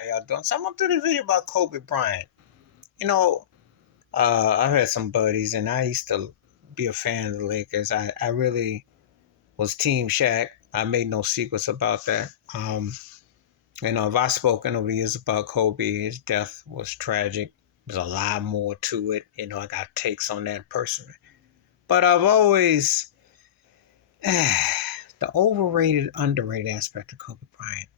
How y'all doing? So I'm gonna do this video about Kobe Bryant. You know, I had some buddies, and I used to be a fan of the Lakers. I really was Team Shaq. I made no secrets about that. If I've spoken over the years about Kobe, his death was tragic. There's a lot more to it. I got takes on that personally. But I've always the overrated, underrated aspect of Kobe Bryant.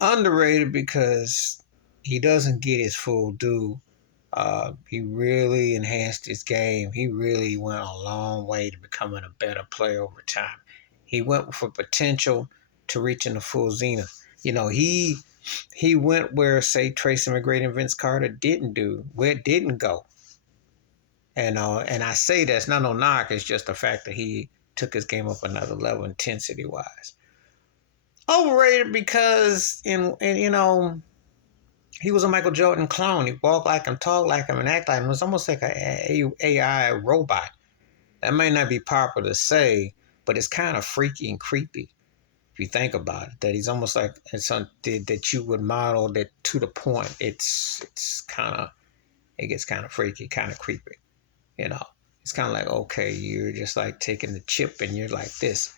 Underrated because he doesn't get his full due. He really enhanced his game. He really went a long way to becoming a better player over time. He went for potential to reaching the full zenith. He went where, say, Tracy McGrady and Vince Carter didn't do, where it didn't go. And I say that's not no knock. It's just the fact that he took his game up another level, intensity wise. Overrated because he was a Michael Jordan clone. He walked like him, talked like him, and acted like him. It was almost like a AI robot. That may not be popular to say, but it's kind of freaky and creepy if you think about it. That he's almost like something that you would model that to the point. It gets kind of freaky, kind of creepy. It's kind of like, okay, you're just like taking the chip and you're like this.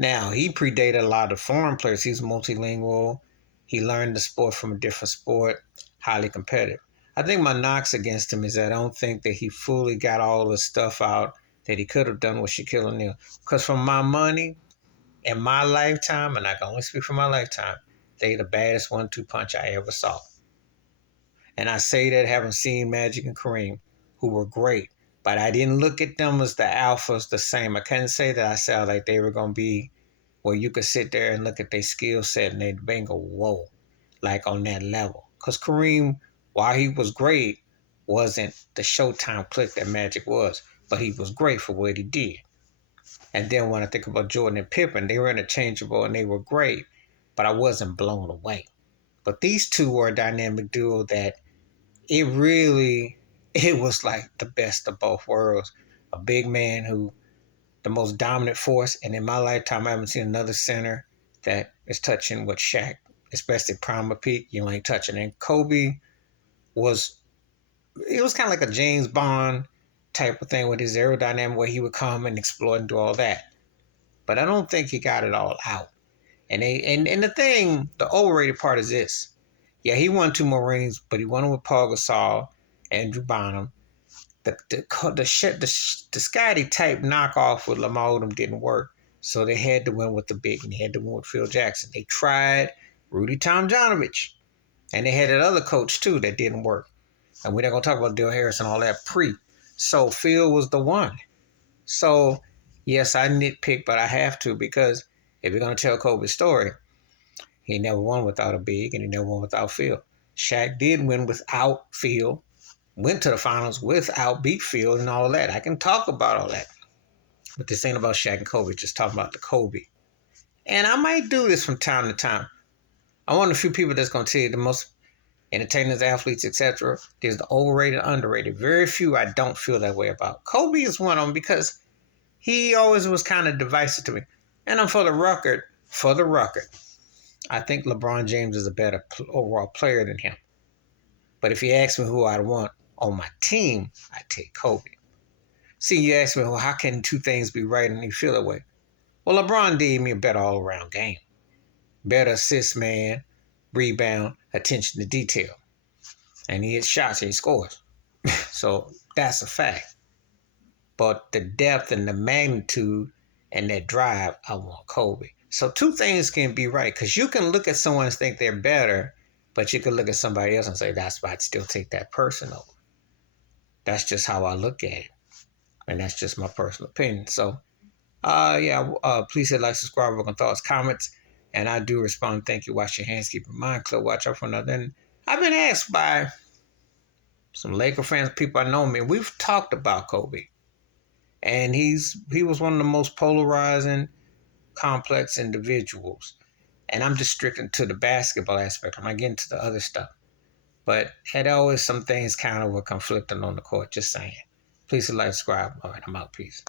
Now, he predated a lot of foreign players. He's multilingual. He learned the sport from a different sport, highly competitive. I think my knocks against him is that I don't think that he fully got all the stuff out that he could have done with Shaquille O'Neal. Because for my money, in my lifetime, and I can only speak for my lifetime, they the baddest 1-2 punch I ever saw. And I say that having seen Magic and Kareem, who were great, but I didn't look at them as the alphas the same. I couldn't say that I saw like they were going to be where you could sit there and look at their skill set and they'd bang go, whoa, like on that level. Because Kareem, while he was great, wasn't the Showtime click that Magic was, but he was great for what he did. And then when I think about Jordan and Pippen, they were interchangeable and they were great, but I wasn't blown away. But these two were a dynamic duo that it was like the best of both worlds. A big man who, the most dominant force, and in my lifetime, I haven't seen another center that is touching with Shaq, especially prime of peak. You ain't touching. And Kobe was kind of like a James Bond type of thing with his aerodynamic where he would come and explode and do all that. But I don't think he got it all out. And the overrated part is this. Yeah, he won 2 more rings, but he won them with Paul Gasol, Andrew Bynum. The Scotty type knockoff with Lamar Odom didn't work, so they had to win with the big, and they had to win with Phil Jackson. They tried Rudy Tomjanovich, and they had that other coach too that didn't work. And we're not gonna talk about Dale Harris and all that pre. So Phil was the one. So yes, I nitpick, but I have to because if you're gonna tell Kobe's story, he never won without a big, and he never won without Phil. Shaq did win without Phil, went to the finals without beat Phil and all that. I can talk about all that. But this ain't about Shaq and Kobe, just talking about the Kobe. And I might do this from time to time. I'm one of the few people that's going to tell you the most entertainers, athletes, etc. There's the overrated, underrated. Very few I don't feel that way about. Kobe is one of them because he always was kind of divisive to me. And I'm for the record, I think LeBron James is a better overall player than him. But if you ask me who I'd want on my team, I'd take Kobe. See, you ask me, well, how can 2 things be right and you feel that way? Well, LeBron gave me a better all-around game. Better assist man, rebound, attention to detail. And he hits shots and he scores. So that's a fact. But the depth and the magnitude and that drive, I want Kobe. So 2 things can be right because you can look at someone and think they're better, but you can look at somebody else and say, that's why I'd still take that person over. That's just how I look at it. And that's just my personal opinion. So, please hit like, subscribe, work on thoughts, comments. And I do respond, thank you, wash your hands, keep your mind clear, watch out for another. And I've been asked by some Laker fans, people I know me, we've talked about Kobe. And he was one of the most polarizing, complex individuals. And I'm just stricken to the basketball aspect. I'm not getting to the other stuff. But had always some things kind of were conflicting on the court, just saying. Please like, subscribe. All right, I'm out. Peace.